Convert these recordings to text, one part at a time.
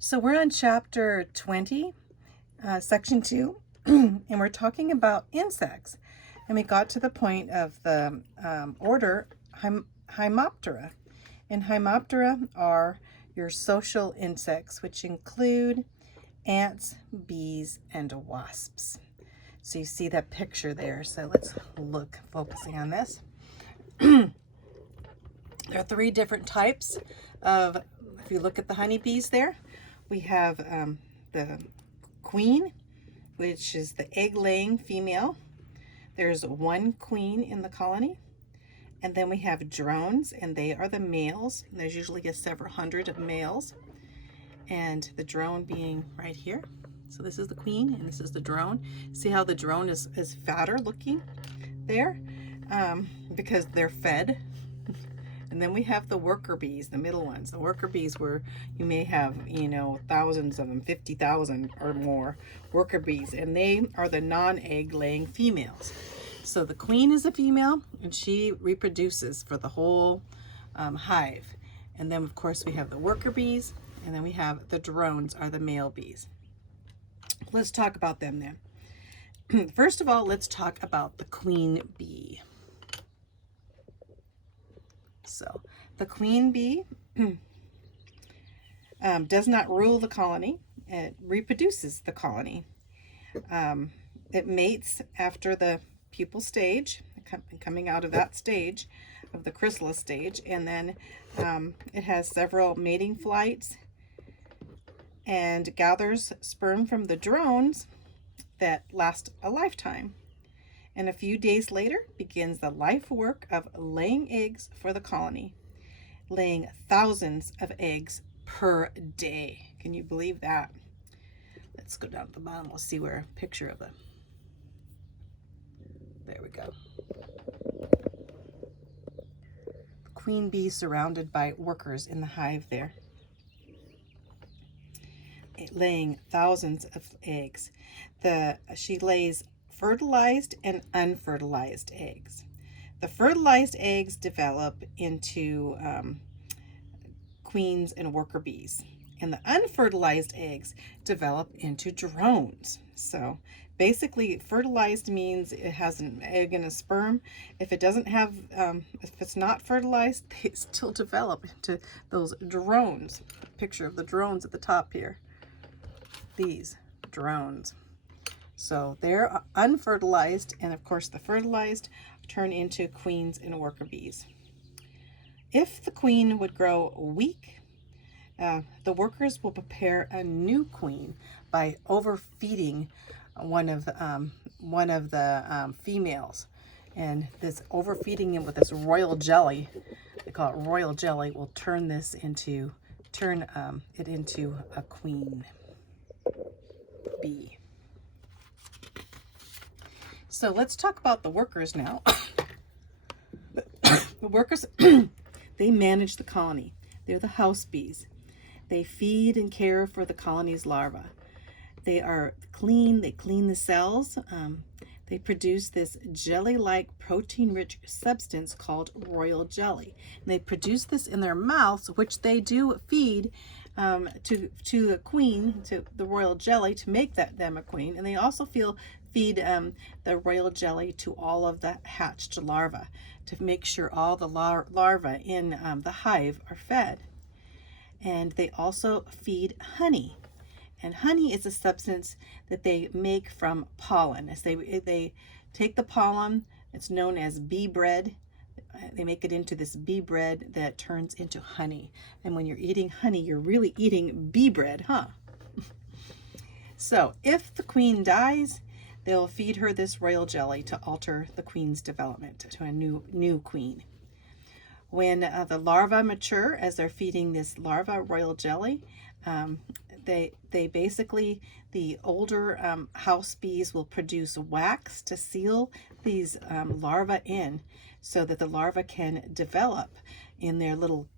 So we're on chapter 20, section 2, and we're talking about insects. And we got to the point of the order Hymoptera. And Hymoptera are your social insects, which include ants, bees, and wasps. So you see that picture there. So let's look, focusing on this. There are 3 different types of, if you look at the honeybees there, we have the queen, which is the egg-laying female. There's 1 queen in the colony. And then we have drones, and they are the males. And there's usually several hundred of males. And the drone being right here. So this is the queen, and this is the drone. See how the drone is fatter looking there? Because they're fed. And then we have the worker bees, the middle ones. The worker bees where you may have, thousands of them, 50,000 or more worker bees. And they are the non-egg laying females. So the queen is a female, and she reproduces for the whole hive. And then, of course, we have the worker bees, and then we have the drones are the male bees. Let's talk about them then. First of all, let's talk about the queen bee. So the queen bee does not rule the colony. It reproduces the colony. It mates after the pupal stage, coming out of that stage, of the chrysalis stage, and then it has several mating flights and gathers sperm from the drones that last a lifetime. And a few days later begins the life work of laying eggs for the colony, laying thousands of eggs per day. Can you believe that? Let's go down to the bottom. We'll see where a picture of the, there we go. The queen bee surrounded by workers in the hive there, laying thousands of eggs. She lays fertilized and unfertilized eggs. The fertilized eggs develop into queens and worker bees, and the unfertilized eggs develop into drones. So basically, fertilized means it has an egg and a sperm. If it doesn't have, if it's not fertilized, they still develop into those drones. Picture of the drones at the top here. These drones. So they're unfertilized, and of course the fertilized turn into queens and worker bees. If the queen would grow weak, the workers will prepare a new queen by overfeeding one of the females. And this overfeeding it with this royal jelly, they call it royal jelly, will turn it into a queen bee. So let's talk about the workers now. The workers, they manage the colony. They're the house bees. They feed and care for the colony's larvae. They clean the cells. They produce this jelly-like protein-rich substance called royal jelly. And they produce this in their mouths, which they do feed to the queen, to the royal jelly, to make them a queen. And they also feed the royal jelly to all of the hatched larvae to make sure all the larvae in the hive are fed. And they also feed honey. And honey is a substance that they make from pollen. As they take the pollen, it's known as bee bread. They make it into this bee bread that turns into honey. And when you're eating honey, you're really eating bee bread, huh? So if the queen dies, they'll feed her this royal jelly to alter the queen's development to a new queen. When the larvae mature, as they're feeding this larva royal jelly, they basically, the older house bees will produce wax to seal these larvae in, so that the larvae can develop in their little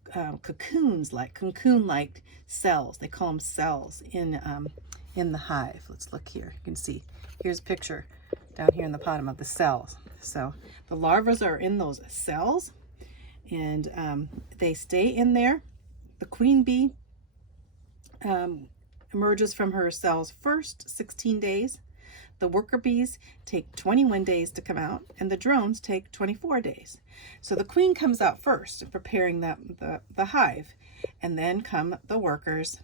cocoon-like cells. They call them cells in the hive. Let's look here. You can see, here's a picture down here in the bottom of the cells. So the larvae are in those cells, and they stay in there. The queen bee emerges from her cells first, 16 days. The worker bees take 21 days to come out, and the drones take 24 days. So the queen comes out first, preparing the hive, and then come the workers,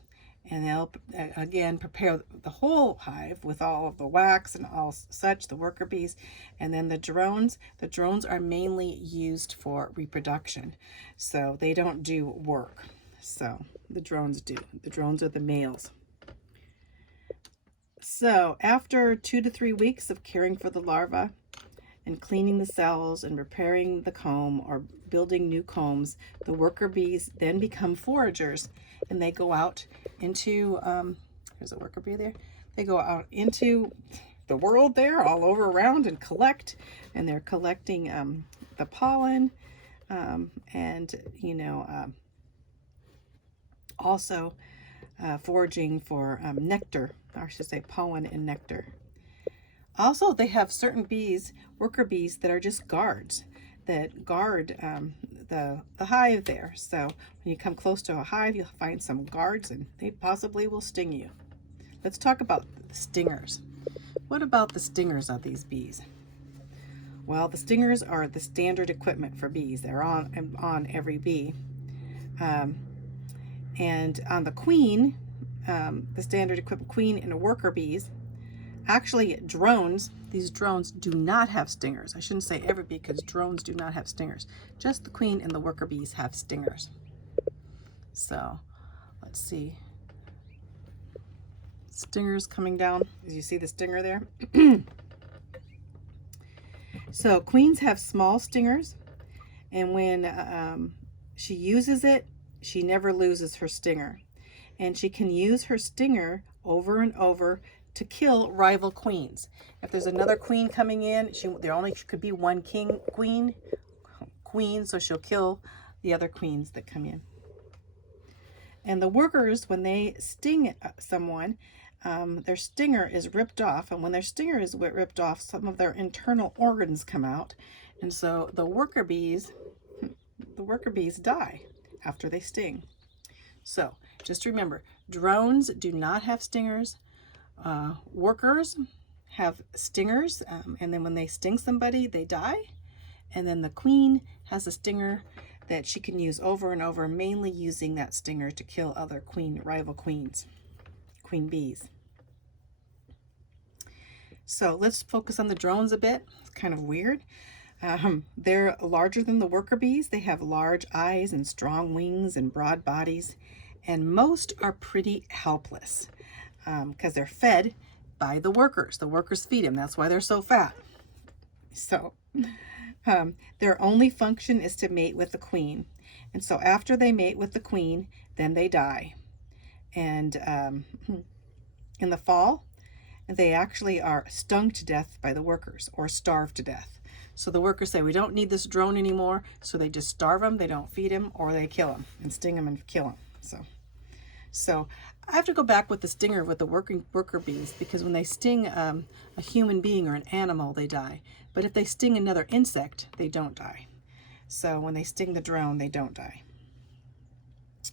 and they'll again prepare the whole hive with all of the wax and all such, the worker bees, and then the drones. The drones are mainly used for reproduction, so they don't do work. So the drones do. The drones are the males. So after 2 to 3 weeks of caring for the larva and cleaning the cells and repairing the comb or building new combs, the worker bees then become foragers, and they go out into, there's a worker bee there, they go out into the world there, all over around, and collect, and they're collecting the pollen, and, you know, also foraging for nectar, or I should say pollen and nectar. Also, they have certain bees, worker bees, that are just guards, that guard the hive there. So when you come close to a hive, you'll find some guards, and they possibly will sting you. Let's talk about the stingers. What about the stingers of these bees? Well, the stingers are the standard equipment for bees. They're on every bee. And on the queen, the standard equipped queen and the worker bees, actually drones, these drones do not have stingers. I shouldn't say every bee, because drones do not have stingers. Just the queen and the worker bees have stingers. So let's see. Stingers coming down. You see the stinger there? So queens have small stingers, and when she uses it, she never loses her stinger. And she can use her stinger over and over to kill rival queens. If there's another queen coming in, there only could be one queen, so she'll kill the other queens that come in. And the workers, when they sting someone, their stinger is ripped off, and when their stinger is ripped off, some of their internal organs come out, and so the worker bees die after they sting. So just remember, drones do not have stingers. Workers have stingers, and then when they sting somebody, they die. And then the queen has a stinger that she can use over and over, mainly using that stinger to kill other rival queen bees. So let's focus on the drones a bit. It's kind of weird. They're larger than the worker bees. They have large eyes and strong wings and broad bodies, and most are pretty helpless because they're fed by the workers. The workers feed them. That's why they're so fat. So their only function is to mate with the queen. And so after they mate with the queen, then they die. And in the fall, they actually are stung to death by the workers or starved to death. So the workers say, we don't need this drone anymore. So they just starve them. They don't feed him, or they kill him and sting him and kill him. So I have to go back with the stinger with the worker bees, because when they sting a human being or an animal, they die. But if they sting another insect, they don't die. So when they sting the drone, they don't die.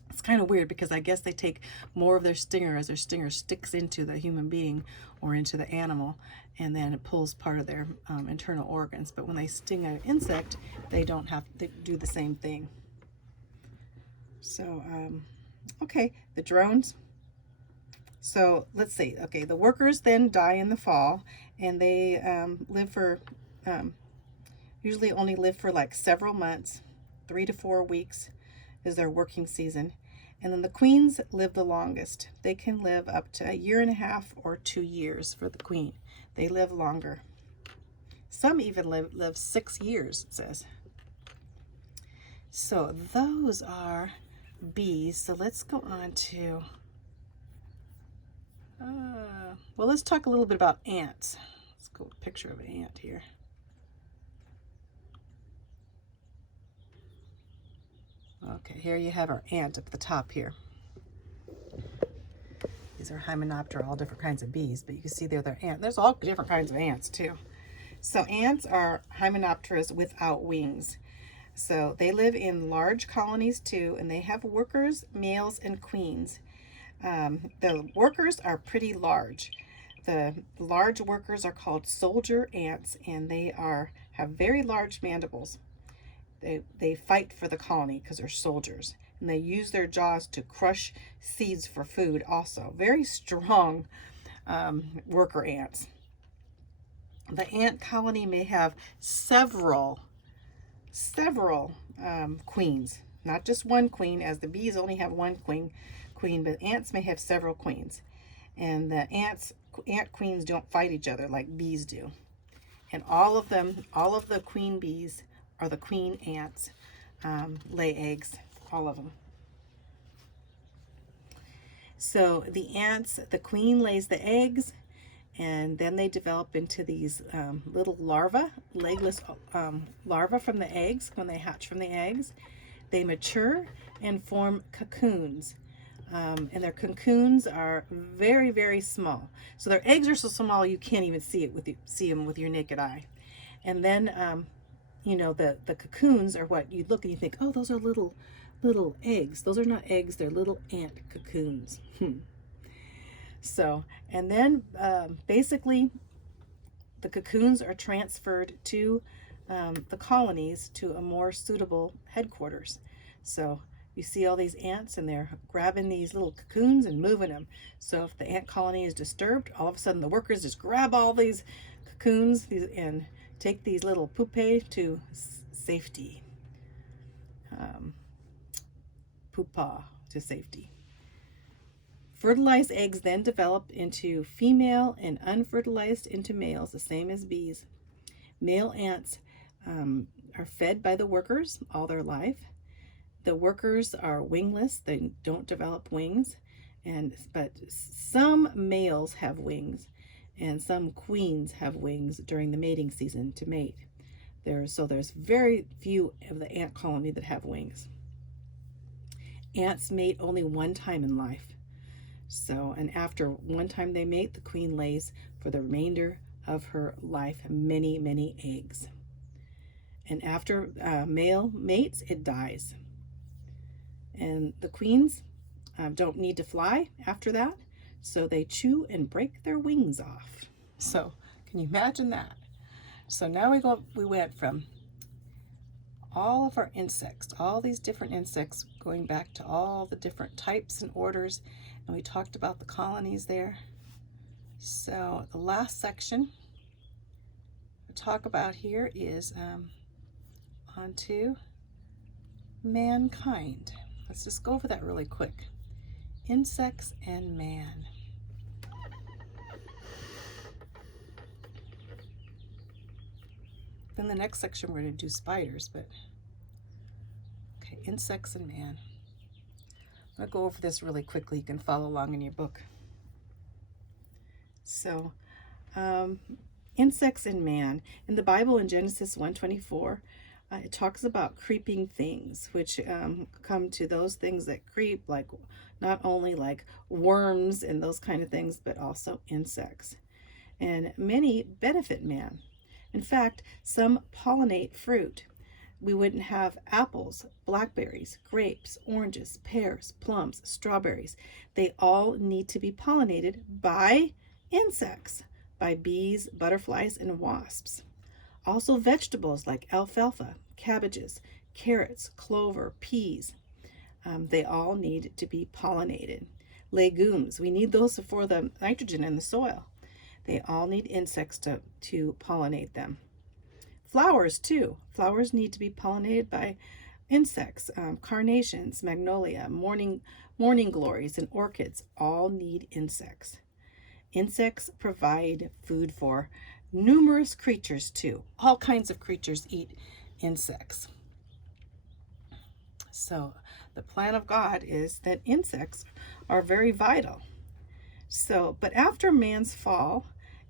It's kind of weird, because I guess they take more of their stinger as their stinger sticks into the human being or into the animal, and then it pulls part of their internal organs. But when they sting an insect, they don't have to do the same thing. So, okay, the drones. So let's see. Okay, the workers then die in the fall, and they usually only live for like several months. 3 to 4 weeks is their working season. And then the queens live the longest. They can live up to 1.5 years or 2 years for the queen. They live longer. Some even live 6 years, it says. So those are bees. So let's go on to, well, let's talk a little bit about ants. Let's go with a picture of an ant here. Okay, here you have our ant up at the top here. These are Hymenoptera, all different kinds of bees, but you can see they're their ant. There's all different kinds of ants too. So ants are Hymenopteras without wings. So they live in large colonies too, and they have workers, males, and queens. The workers are pretty large. The large workers are called soldier ants, and they have very large mandibles. They fight for the colony because they're soldiers, and they use their jaws to crush seeds for food also. Very strong worker ants. The ant colony may have several queens, not just one queen, as the bees only have one queen, but ants may have several queens. And the ant queens don't fight each other like bees do. And all of the queen bees or the queen ants lay eggs, all of them. So the queen lays the eggs, and then they develop into these little larvae, legless larvae from the eggs. When they hatch from the eggs, they mature and form cocoons. And their cocoons are very, very small. So their eggs are so small you can't even see them with your naked eye. And then, the cocoons are what you look and you think, oh, those are little eggs. Those are not eggs. They're little ant cocoons. So, and then basically the cocoons are transferred to the colonies to a more suitable headquarters. So you see all these ants, and they're grabbing these little cocoons and moving them. So if the ant colony is disturbed, all of a sudden the workers just grab all these cocoons and take these little pupae to safety. Pupa to safety. Fertilized eggs then develop into female and unfertilized into males, the same as bees. Male ants are fed by the workers all their life. The workers are wingless. They don't develop wings, but some males have wings, and some queens have wings during the mating season to mate. There's very few of the ant colony that have wings. Ants mate only one time in life. So, and after one time they mate, the queen lays for the remainder of her life many, many eggs. And after male mates, it dies. And the queens don't need to fly after that, so they chew and break their wings off. So, can you imagine that? So now we went from all of our insects, all these different insects, going back to all the different types and orders, and we talked about the colonies there. So the last section to talk about here is on to mankind. Let's just go over that really quick. Insects and man. Then the next section we're going to do spiders, but okay, insects and man. I'm going to go over this really quickly. You can follow along in your book. So, insects and man. In the Bible, in Genesis 1:24, it talks about creeping things, which come to those things that creep, like not only like worms and those kind of things, but also insects. And many benefit man. In fact, some pollinate fruit. We wouldn't have apples, blackberries, grapes, oranges, pears, plums, strawberries. They all need to be pollinated by insects, by bees, butterflies, and wasps. Also vegetables like alfalfa, cabbages, carrots, clover, peas. They all need to be pollinated. Legumes, we need those for the nitrogen in the soil. They all need insects to pollinate them. Flowers too. Flowers need to be pollinated by insects. Carnations, magnolia, morning glories, and orchids all need insects. Insects provide food for numerous creatures too. All kinds of creatures eat insects. So the plan of God is that insects are very vital. So, but after man's fall,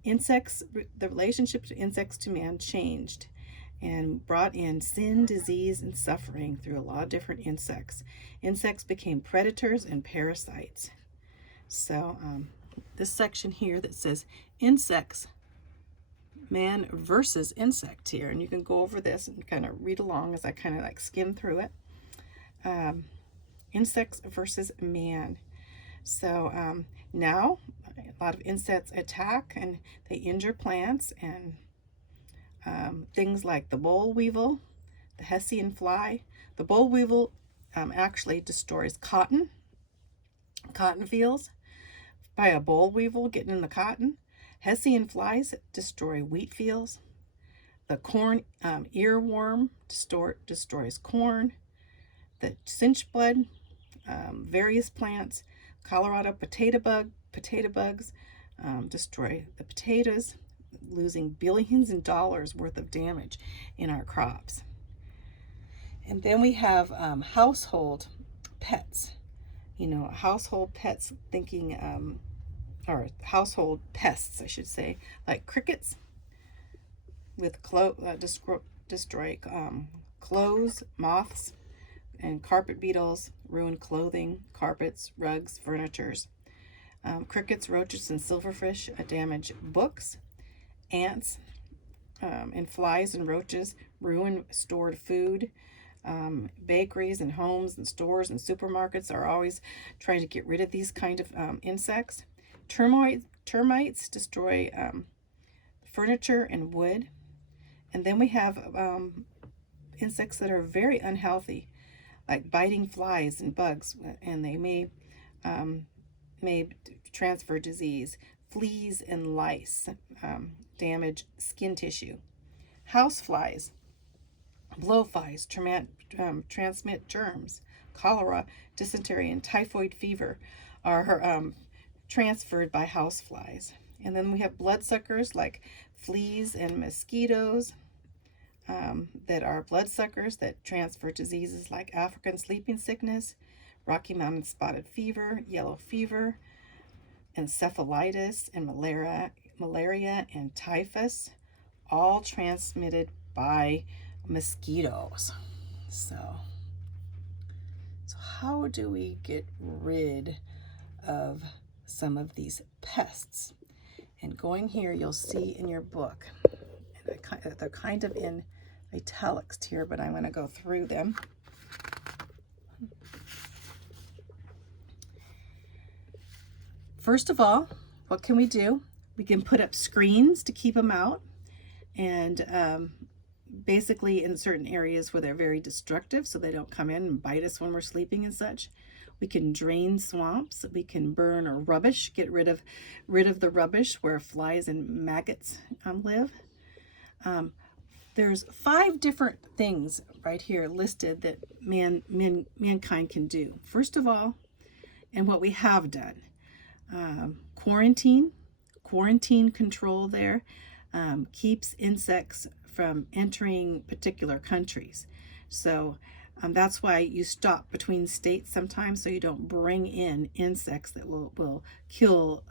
the relationship of insects to man changed and brought in sin, disease, and suffering through a lot of different insects. Insects became predators and parasites. So this section here that says insects, man versus insect here, and you can go over this and kind of read along as I kind of like skim through it. Insects versus man. So now a lot of insects attack and they injure plants, and things like the boll weevil, the Hessian fly. The boll weevil actually destroys cotton fields by a boll weevil getting in the cotton. Hessian flies destroy wheat fields. The corn earworm destroys corn. The cinch blood, various plants. Colorado potato bugs destroy the potatoes, losing billions in dollars worth of damage in our crops. And then we have household pets. You know, household pets, thinking, or household pests, I should say, like crickets with destroy clothes, moths, and carpet beetles ruin clothing, carpets, rugs, furnitures. Crickets, roaches, and silverfish damage books. Ants and flies and roaches ruin stored food. Bakeries and homes and stores and supermarkets are always trying to get rid of these kind of insects. Termites destroy furniture and wood. And then we have insects that are very unhealthy, like biting flies and bugs, and they may transfer disease. Fleas and lice damage skin tissue. House flies, blowflies transmit germs. Cholera, dysentery, and typhoid fever are transferred by house flies. And then we have bloodsuckers like fleas and mosquitoes that are bloodsuckers that transfer diseases like African sleeping sickness, Rocky Mountain spotted fever, yellow fever, encephalitis, and malaria and typhus, all transmitted by mosquitoes. So how do we get rid of some of these pests? And going here, you'll see in your book, and they're kind of in italics here, but I'm going to go through them. First of all, what can we do? We can put up screens to keep them out, and basically in certain areas where they're very destructive, so they don't come in and bite us when we're sleeping and such. We can drain swamps. We can burn rubbish, get rid of the rubbish where flies and maggots live. There's 5 different things right here listed that mankind can do. First of all, and what we have done, quarantine control there keeps insects from entering particular countries. So that's why you stop between states sometimes, so you don't bring in insects that will kill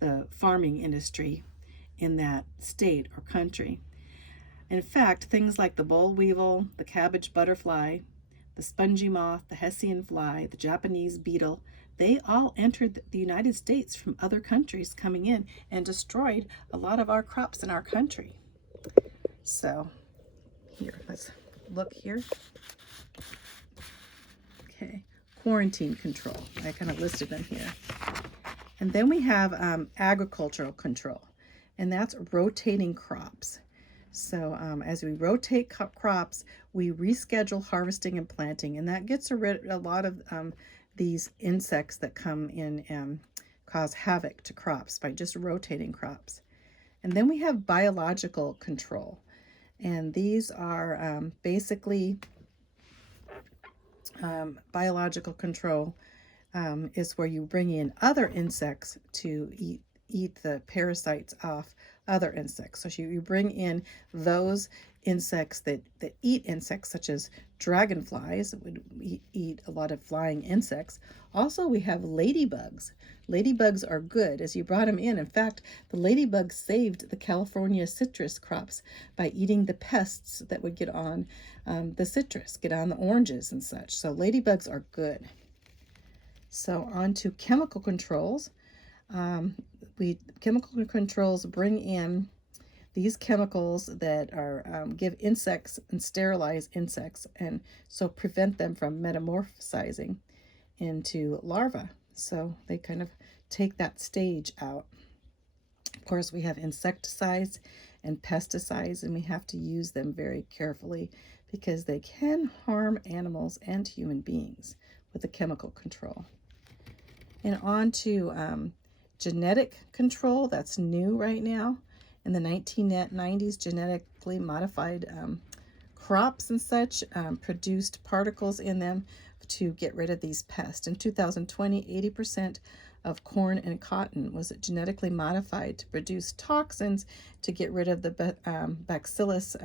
the farming industry in that state or country. In fact, things like the boll weevil, the cabbage butterfly, the spongy moth, the Hessian fly, the Japanese beetle, they all entered the United States from other countries coming in and destroyed a lot of our crops in our country. So here, let's look here. Okay, quarantine control. I kind of listed them here. And then we have agricultural control, and that's rotating crops. So as we rotate crops, we reschedule harvesting and planting, and that gets rid of a lot of these insects that come in and cause havoc to crops by just rotating crops. And then we have biological control, and these are basically biological control is where you bring in other insects to eat the parasites off other insects. So you bring in those insects that eat insects, such as dragonflies would eat a lot of flying insects. Also, we have ladybugs. Ladybugs are good as you brought them in. In fact, the ladybugs saved the California citrus crops by eating the pests that would get on the citrus, get on the oranges and such. So ladybugs are good. So on to chemical controls. Chemical controls bring in these chemicals that are give insects and sterilize insects, and so prevent them from metamorphosizing into larvae. So they kind of take that stage out. Of course, we have insecticides and pesticides, and we have to use them very carefully because they can harm animals and human beings with the chemical control. And on to genetic control. That's new right now. In the 1990s, genetically modified crops and such produced particles in them to get rid of these pests. In 2020, 80% of corn and cotton was genetically modified to produce toxins to get rid of the Bacillus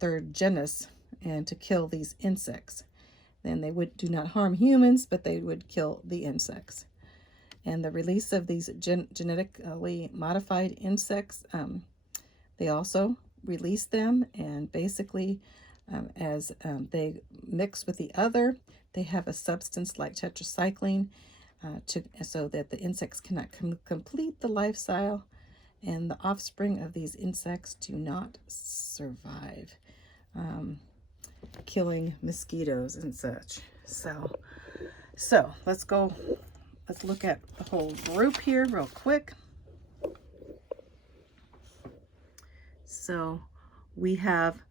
thuringiensis and to kill these insects. Then they do not harm humans, but they would kill the insects. And the release of these genetically modified insects, they also release them, and basically as they mix with the other, they have a substance like tetracycline so that the insects cannot complete the life cycle, and the offspring of these insects do not survive, killing mosquitoes and such. So let's look at the whole group here real quick. So we have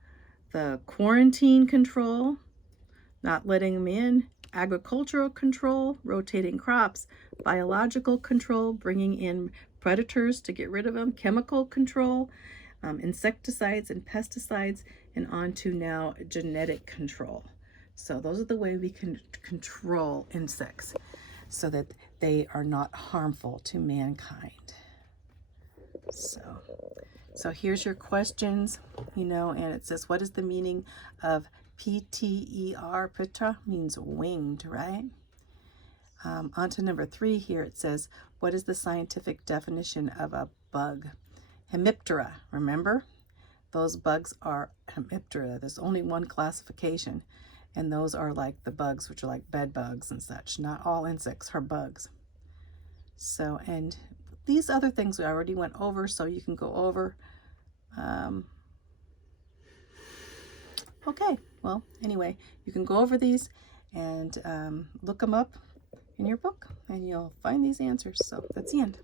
the quarantine control, not letting them in, agricultural control, rotating crops, biological control, bringing in predators to get rid of them, chemical control, insecticides and pesticides, and on to now genetic control. So those are the way we can control insects so that they are not harmful to mankind. So here's your questions, and it says, what is the meaning of P-T-E-R? Petra means winged, right? On to number 3 here. It says, what is the scientific definition of a bug? Hemiptera, remember? Those bugs are Hemiptera. There's only one classification, and those are like the bugs, which are like bed bugs and such. Not all insects are bugs. So, and these other things we already went over, so you can go over. Okay, well, anyway, you can go over these and look them up in your book, and you'll find these answers. So that's the end.